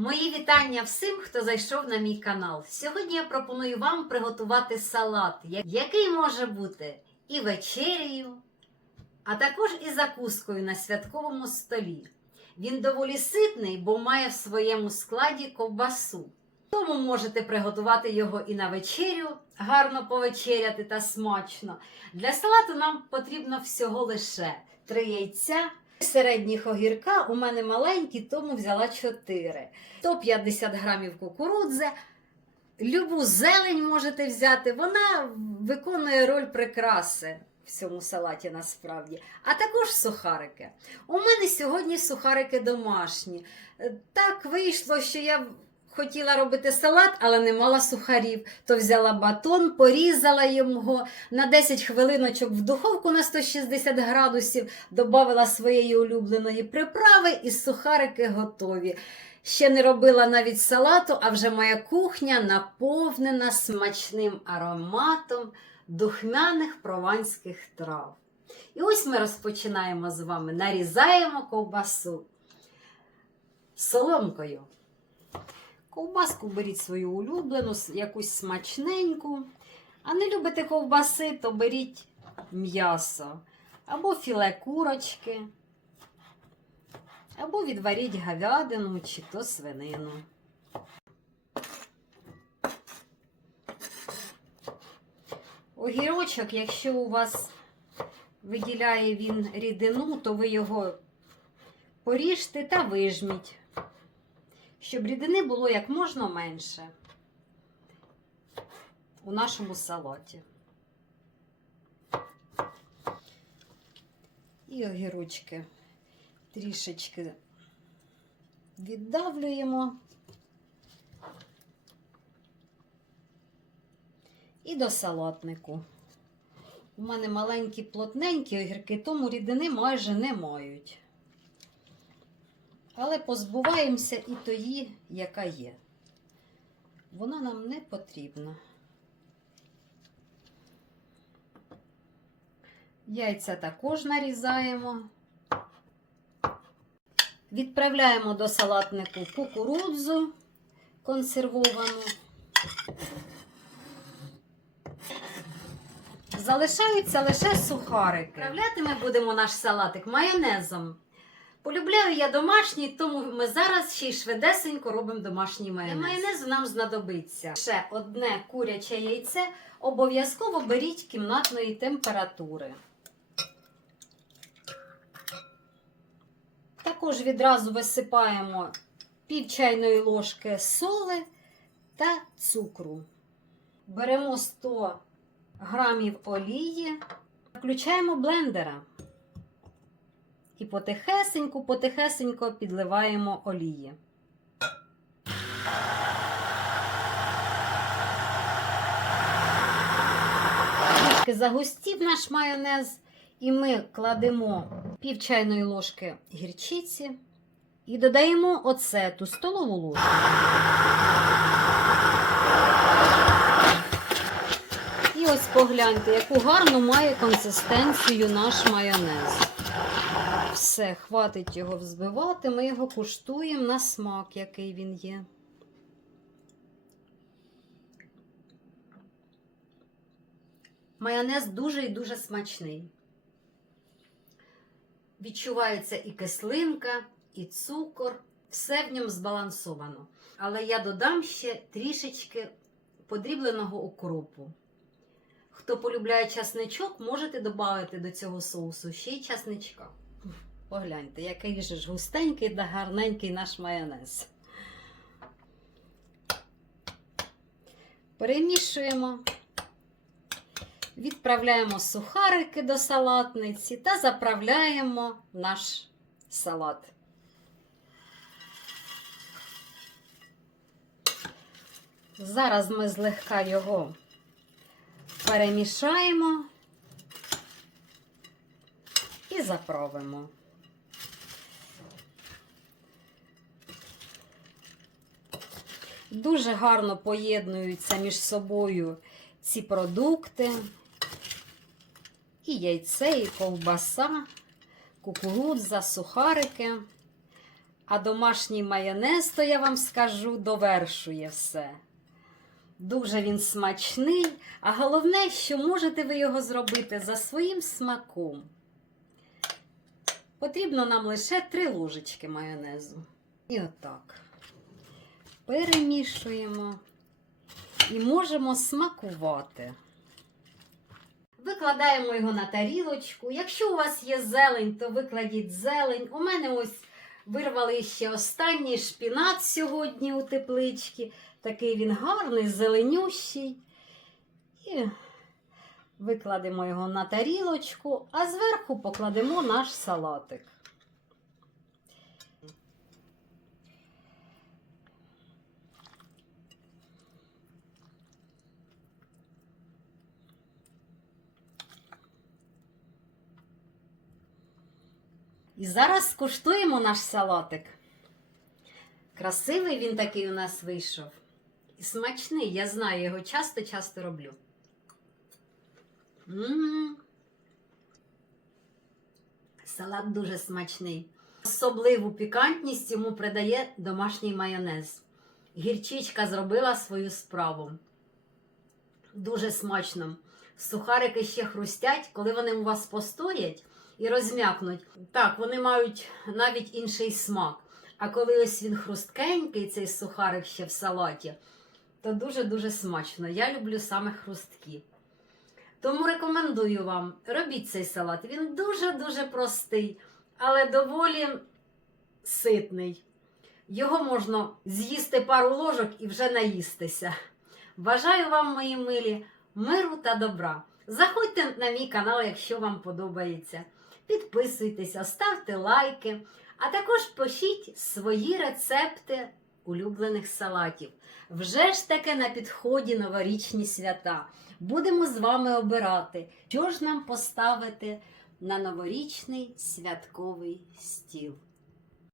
Мої вітання всім, хто зайшов на мій канал. Сьогодні я пропоную вам приготувати салат, який може бути і вечерею, а також і закускою на святковому столі. Він доволі ситний, бо має в своєму складі ковбасу. Тому можете приготувати його і на вечерю, гарно повечеряти та смачно. Для салату нам потрібно всього лише 3 яйця. Середніх огірка у мене маленькі, тому взяла 4. 150 грамів кукурудзи. Любу зелень можете взяти, вона виконує роль прикраси в цьому салаті насправді. А також сухарики. У мене сьогодні сухарики домашні. Е, Так вийшло, що я хотіла робити салат, але не мала сухарів. То взяла батон, порізала його на 10 хвилиночок в духовку на 160 градусів, додала своєї улюбленої приправи і сухарики готові. Ще не робила навіть салату, а вже моя кухня наповнена смачним ароматом духмяних прованських трав. І ось ми розпочинаємо з вами. Нарізаємо ковбасу соломкою. Ковбаску беріть свою улюблену, якусь смачненьку. А не любите ковбаси, то беріть м'ясо або філе курочки, або відваріть говядину чи то свинину. Огірочок, якщо у вас виділяє він рідину, то ви його поріжте та вижміть, щоб рідини було як можна менше у нашому салаті. І огірочки трішечки віддавлюємо. І до салатнику. У мене маленькі плотненькі огірки, тому рідини майже не мають. Але позбуваємося і тої, яка є. Вона нам не потрібна. Яйця також нарізаємо. Відправляємо до салатнику кукурудзу консервовану. Залишаються лише сухарики. Вправляти ми будемо наш салатик майонезом. Полюбляю я домашній, тому ми зараз ще й швидесенько робимо домашній майонез. Для майонезу нам знадобиться ще одне куряче яйце. Обов'язково беріть кімнатної температури. Також відразу висипаємо пів чайної ложки соли та цукру. Беремо 100 грамів олії, включаємо блендера і потихесеньку, потихесенько підливаємо олії. Трішки загустів наш майонез, і ми кладемо пів чайної ложки гірчиці і додаємо оцету столову ложку. І ось погляньте, яку гарну має консистенцію наш майонез. Все, хватить його взбивати, ми його куштуємо на смак, який він є. Майонез дуже і дуже смачний. Відчувається і кислинка, і цукор, все в ньому збалансовано. Але я додам ще трішечки подрібленого укропу. Хто полюбляє часничок, можете додати до цього соусу ще й часничка. Погляньте, який же ж густенький та гарненький наш майонез. Перемішуємо, відправляємо сухарики до салатниці та заправляємо наш салат. Зараз ми злегка його перемішаємо і заправимо. Дуже гарно поєднуються між собою ці продукти. І яйце, і ковбаса, кукурудза, сухарики. А домашній майонез, то я вам скажу, довершує все. Дуже він смачний, а головне, що можете ви його зробити за своїм смаком. Потрібно нам лише три ложечки майонезу. І отак. Перемішуємо і можемо смакувати. Викладаємо його на тарілочку. Якщо у вас є зелень, то викладіть зелень. У мене ось вирвали ще останній шпінат сьогодні у тепличці. Такий він гарний, зеленющий. І викладемо його на тарілочку, а зверху покладемо наш салатик. І зараз скуштуємо наш салатик. Красивий він такий у нас вийшов. І смачний, я знаю, його часто-часто роблю. М. Салат дуже смачний. Особливу пікантність йому придає домашній майонез. Гірчичка зробила свою справу. Дуже смачно. Сухарики ще хрустять, коли вони у вас постоять і розм'якнуть. Так, вони мають навіть інший смак. А коли ось він хрусткенький, цей сухарик ще в салаті, то дуже-дуже смачно. Я люблю саме хрусткі. Тому рекомендую вам, робіть цей салат. Він дуже-дуже простий, але доволі ситний. Його можна з'їсти пару ложок і вже наїстися. Бажаю вам, мої милі, миру та добра. Заходьте на мій канал, якщо вам подобається. Підписуйтеся, ставте лайки, а також пишіть свої рецепти улюблених салатів. Вже ж таки на підході новорічні свята. Будемо з вами обирати, що ж нам поставити на новорічний святковий стіл.